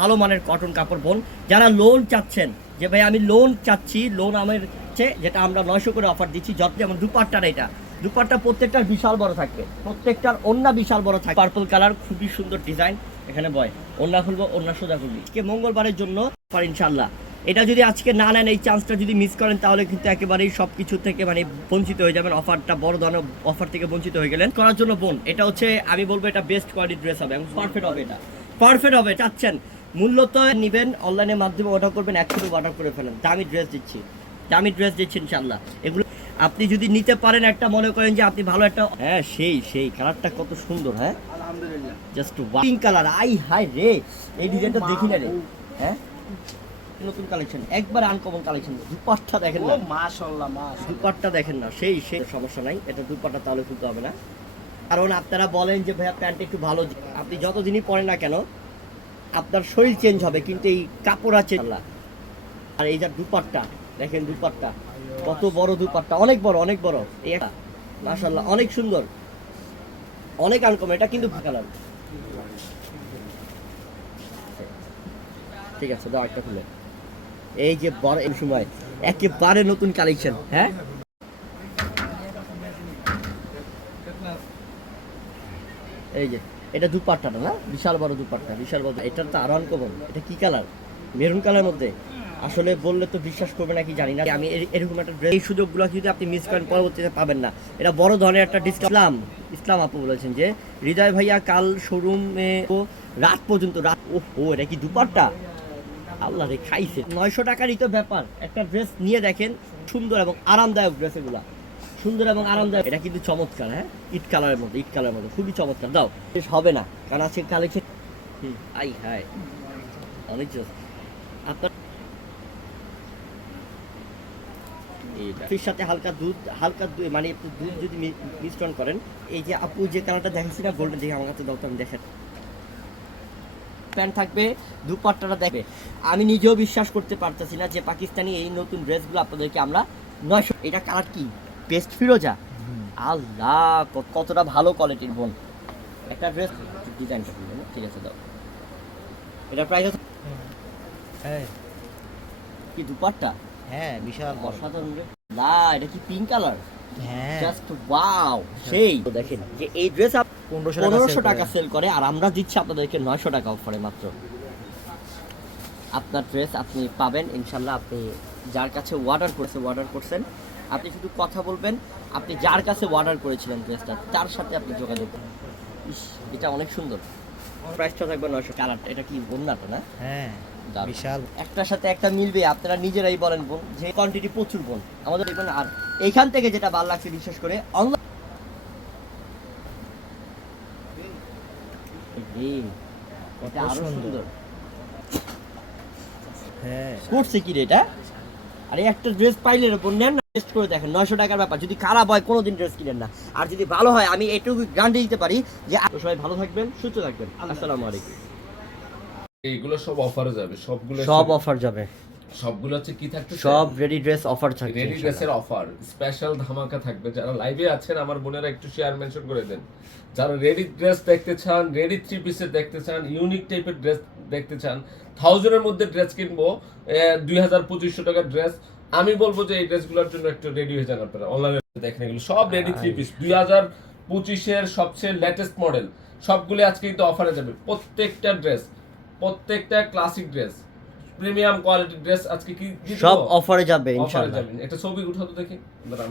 ভালো মানের কটন কাপড় বোন যারা লোন চাচ্ছেন, যে ভাই আমি লোন চাচ্ছি লোন আমার হচ্ছে যেটা আমরা নয়শো করে অফার দিচ্ছি, যত যেমন দুপাট্টার এটা। দুপাট্টা প্রত্যেকটার বিশাল বড় থাকবে। প্রত্যেকটার অন্যা বিশাল বড় থাকবে। পার্পল কালার খুবই সুন্দর ডিজাইন এখানে বয় অন্যা খুলবো অন্যা সোজা খুলবি। আজকে মঙ্গলবারের জন্য পার ইনশাল্লাহ এটা যদি আজকে না নেন, এই চান্সটা যদি মিস করেন, তাহলে কিন্তু একেবারেই সব কিছু থেকে মানে বঞ্চিত হয়ে যাবেন। অফারটা বড় ধরনের অফার থেকে বঞ্চিত হয়ে গেলেন। করার জন্য বোন, এটা হচ্ছে আমি বলব এটা বেস্ট কোয়ালিটি ড্রেস হবে। এবং পারফেক্ট হবে এটা। পারফেক্ট হবে, চাচ্ছেন। মূল্য তো নেবেন অনলাইনের মাধ্যমে অর্ডার করবেন একসাথে অর্ডার করে ফেলেন। দামি ড্রেস দিচ্ছি। দামি ড্রেস দিচ্ছি ইনশাল্লাহ এগুলো আপনি যদি নিতে পারেন একটা মনে করেন যে আপনি ভালো একটা হ্যাঁ সেই সেই কালারটা কত সুন্দর হ্যাঁ? আলহামদুলিল্লাহ। জাস্ট পিঙ্ক কালার আই হাই রে! এই ডিজাইনটা দেখি না রে। হ্যাঁ? নতুন কালেকশন একবার আনকমন কালেকশন দুপাট্টা দেখেন না। মাশাআল্লাহ মাশাআল্লাহ। দুপাট্টা দেখেন না। সেই সেই সমস্যা নাই। এটা দুপাট্টা তাহলে খুলতে হবে না। কারণ আপনারা বলেন যে ভাইয়া প্যান্ট একটু ভালো। আপনি যতদিনই পরেন না কেন আপনার শরীর চেঞ্জ হবে, কিন্তু এই কাপড় আছে আর এই যা দুপাট্টা, দেখেন দুপাট্টা, কত বড় দুপাট্টা, অনেক বড় অনেক বড়। এই একটা মাশাল্লাহ অনেক সুন্দর, অনেক আনকম এটা কিন্তু কালার ঠিক আছে, দাও একটা খুলে। এই যে বড়, এই সময়, একেবারে নতুন কালেকশন হ্যাঁ? এই যে এটা দুপাট্টাটা না বিশাল বড় দুপাট্টা বিশাল বড় এটা তো আরও আনকমন এটা কি কালার? মেরুন কালার মধ্যে? আসলে বললে তো বিশ্বাস করবে না কি জানি না। আমি এরকম একটা ড্রেস এই সুযোগগুলো যদি আপনি মিস করেন পরবর্তীতে পাবেন না। এটা বড় ধরনের একটা ডিসকাউন্ট ইসলাম ইসলাম আপু বলেছেন যে হৃদয় ভাইয়া কাল শোরুমে রাত পর্যন্ত রাত ও এটা কি দুপাট্টা? আল্লাহ রে খাইছে। নয়শো টাকারই তো ব্যাপার। একটা ড্রেস নিয়ে দেখেন সুন্দর এবং আরামদায়ক ড্রেস এগুলা। সুন্দর এবং আরামদায়ক। এটা কিন্তু চমৎকার হ্যাঁ? ইট কালারের মধ্যে ইট কালারের মধ্যে, খুবই চমৎকার। দাও। শেষ হবে না, কারণ আজকে কালেকশন আই হাই অনেক আপনার এর সাথে হালকা দুধ হালকা দু- মানে একটু দুধ যদি মিশ্রণ করেন, এই যে আপু যে কালারটা দেখাচ্ছি না গোল্ডেন দেখে আমার কাছে দাও তো, আমি দেখেন প্যান্ট থাকবে, দুপাট্টাটা দেখবে আমি নিজেও বিশ্বাস করতে পারতেছি না যে পাকিস্তানি এই নতুন ড্রেসগুলো আপনাদেরকে আমরা নয়শো এটা কালার কি? পেস্ট ফিরোজা আল্লাহ কতটা ভালো কোয়ালিটির বোন। একটা ড্রেস ডিজাইনটা ঠিক আছে দাও। এটা প্রাইস হ্যাঁ কি দুপাট্টা? হ্যাঁ বিশাল অসাধারণ না এটা কি পিঙ্ক কালার হ্যাঁ। জাস্ট ওয়াও সেই। দেখেন যে এই ড্রেস আপ পনেরোশো টাকা সেল করে। আর আমরা দিচ্ছি আপনাদেরকে নয়শো টাকা অফারে মাত্র। আপনার ড্রেস আপনি পাবেন ইনশাল্লাহ আপনি যার কাছে অর্ডার করেছে অর্ডার করছেন আপনি শুধু কথা বলবেন আপনি যার কাছে অর্ডার করেছিলেন ড্রেসটা তার সাথে আপনি যোগাযোগ করুন। ইস এটা অনেক সুন্দর। প্রাইসটা থাকবে নয়শো কালারটা এটা কি বন্যাটা না? হ্যাঁ বিশাল। একটার সাথে একটা মিলবে আপনারা নিজেরাই বলেন বোন যে কোয়ান্টিটি প্রচুর বোন। আমাদের দেখবেন আর এইখান থেকে যেটা ভালো লাগছে বিশেষ করে অনলাইন এটা কত আরও সুন্দর। সুন্দর। হ্যাঁ। করছে কি রে এটা? আরে একটা ড্রেস পাইলে বোন নেন না টেস্ট করে দেখেন নয়শো টাকার ব্যাপার। যদি খারাপ হয় কোনোদিন ড্রেস কিনেন না। আর যদি ভালো হয় আমি এটুকু গ্যারান্টি দিতে পারি যে সবাই ভালো থাকবেন সুস্থ থাকবেন। আসসালামু আলাইকুম। এইগুলো সব অফারে যাবে সবগুলো সব অফার যাবে। সবগুলো হচ্ছে কি থাকবে সব রেডি ড্রেস অফার থাকবে রেডি ড্রেসের অফার স্পেশাল ধামাকা থাকবে। যারা লাইভে আছেন আমার বোনেরা একটু শেয়ার মেনশন করে দেন। যারা রেডি ড্রেস দেখতে চান রেডি থ্রি পিসের দেখতে চান ইউনিক টাইপের ড্রেস দেখতে চান থাউজেন্ডের মধ্যে ড্রেস কিনবো দুই হাজার পঁচিশশো টাকার ড্রেস আমি বলব যে এই ড্রেসগুলোর জন্য একটু রেডি হয়ে যান আপনারা। অনলাইনে দেখেন এগুলো সব রেডি থ্রি পিস দুই হাজার পঁচিশের সবচেয়ে লেটেস্ট মডেল সবগুলো আজকে কিন্তু অফারে যাবে। প্রত্যেকটা ড্রেস প্রত্যেকটা classic dress premium quality dress আজকে কি সব? অফারে যাবে ইনশাআল্লাহ। একটা ছবি উঠাতো দেখি। দাঁড়ান